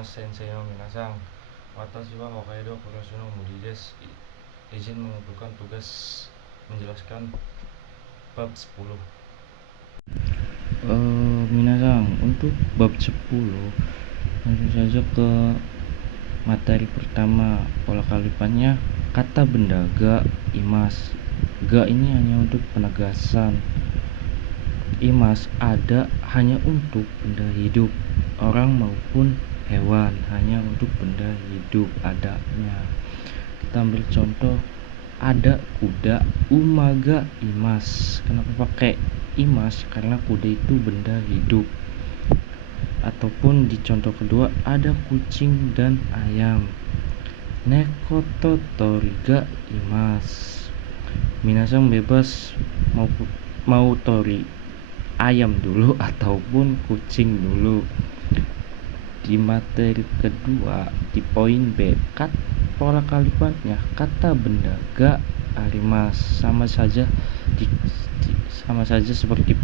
Shimasu Sensei no Minasang. Watashi wa Hokkaido Kurashino Mori desu. Izin mengumpulkan tugas menjelaskan bab 10. Minasang, untuk bab 10 langsung saja ke materi pertama. Pola kalimatnya kata benda ga imas. Ga ini hanya untuk penegasan. Imas ada hanya untuk benda hidup, orang maupun hewan, hanya untuk benda hidup adanya. Kita ambil contoh, ada kuda, umaga imas. Kenapa pakai imas? Karena kuda itu benda hidup. Ataupun di contoh kedua, ada kucing dan ayam, nekoto toriga imas. Minasang bebas mau tori ayam dulu ataupun kucing dulu. Di materi kedua di poin B, pola kalimatnya kata benda ga arimas. Sama saja seperti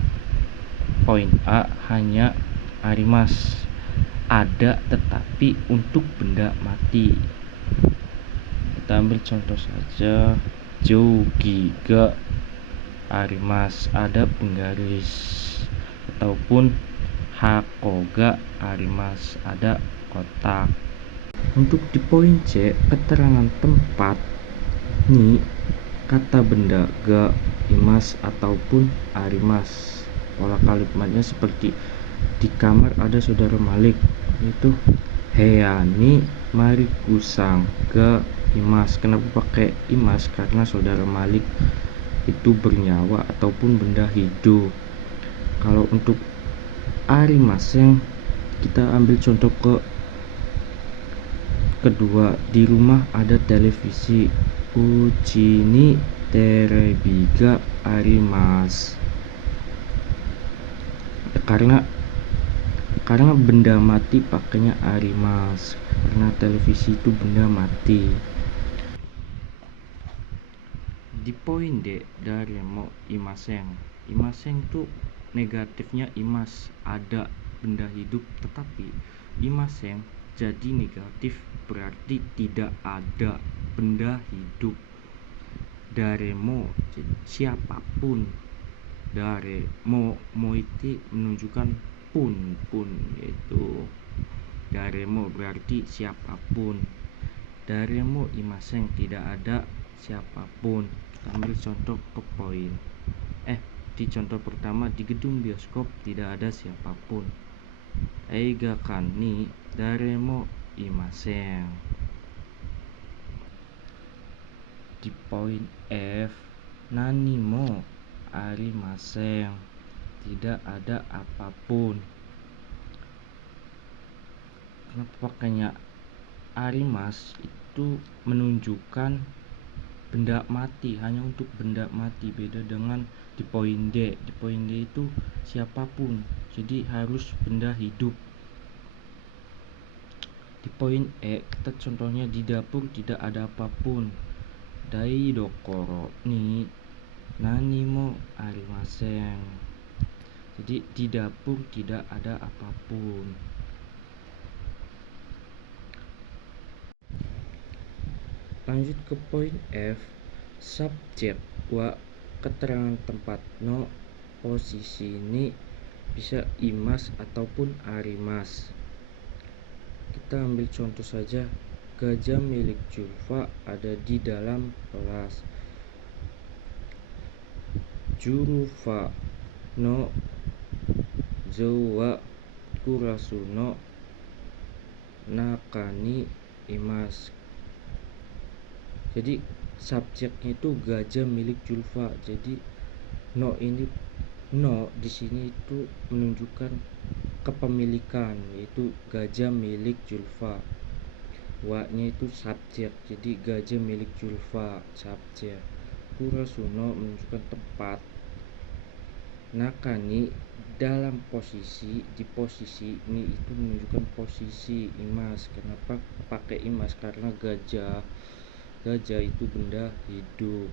poin A, hanya arimas, ada tetapi untuk benda mati. Kita ambil contoh saja, jogi ga arimas, ada penggaris. Ataupun hako ga arimas, ada kotak. Untuk di poin C, keterangan tempat, ni kata benda ga imas ataupun arimas. Pola kalimatnya seperti di kamar ada saudara Malik, itu heyani marikusang ga imas. Kenapa pakai imas? Karena saudara Malik itu bernyawa ataupun benda hidup. Kalau untuk arimaseng, kita ambil contoh kedua, di rumah ada televisi, uchi ni terebi ga arimas. Karena benda mati pakainya arimas, karena televisi itu benda mati. Di poin D, daremo imaseng. Imaseng itu negatifnya imas, ada benda hidup, tetapi imaseng jadi negatif, berarti tidak ada benda hidup. Daremo siapapun, daremo itu menunjukkan pun, yaitu daremo berarti siapapun. Daremo imaseng tidak ada siapapun. Kita ambil contoh ke poin di contoh pertama, di gedung bioskop tidak ada siapapun. Eiga kan ni daremo imaseng. Di poin F, nani mo arimaseng, tidak ada apapun. Kenapa pakainya arimas? Itu menunjukkan benda mati, hanya untuk benda mati. Beda dengan di poin D. Di poin D itu siapapun, jadi harus benda hidup. Di poin E, kita contohnya di dapur tidak ada apapun. Dai dokoro ni nani mo arimaseng. Jadi di dapur tidak ada apapun. Lanjut ke poin F, subjek wa keterangan tempat no posisi ini bisa imas ataupun arimas. Kita ambil contoh saja, gajah milik Julfa ada di dalam kelas. Julfa no zou wa kurasu no nakani imas. Jadi subjeknya itu gajah milik Julfa. Jadi no di sini itu menunjukkan kepemilikan, yaitu gajah milik Julfa. Wa-nya itu subjek, jadi gajah milik Julfa subjek. Kurasuno menunjukkan tempat. Nakani dalam posisi, di posisi ini itu menunjukkan posisi imas. Kenapa pakai imas? Karena gajah itu benda hidup.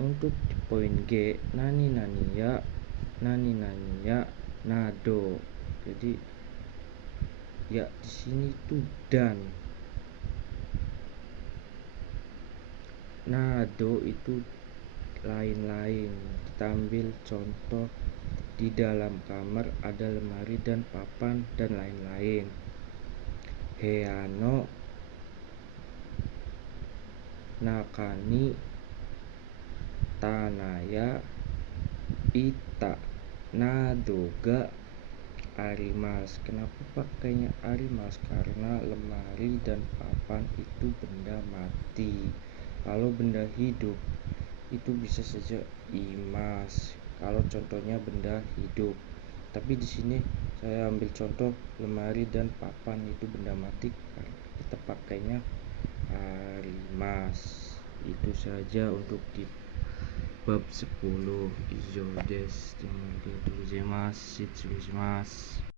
Untuk di poin G, nani naniya nado. Jadi ya di sini tuh dan. Nado itu lain-lain. Kita ambil contoh, di dalam kamar ada lemari dan papan dan lain-lain. Heano nakani tanaya ita nadoga arimas. Kenapa pakainya arimas? Karena lemari dan papan itu benda mati. Kalau benda hidup itu bisa saja imas. Kalau contohnya benda hidup. Tapi di sini saya ambil contoh lemari dan papan itu benda mati, kita pakainya arimas. Itu saja untuk di bab 10. Izo desu. Terima kasih.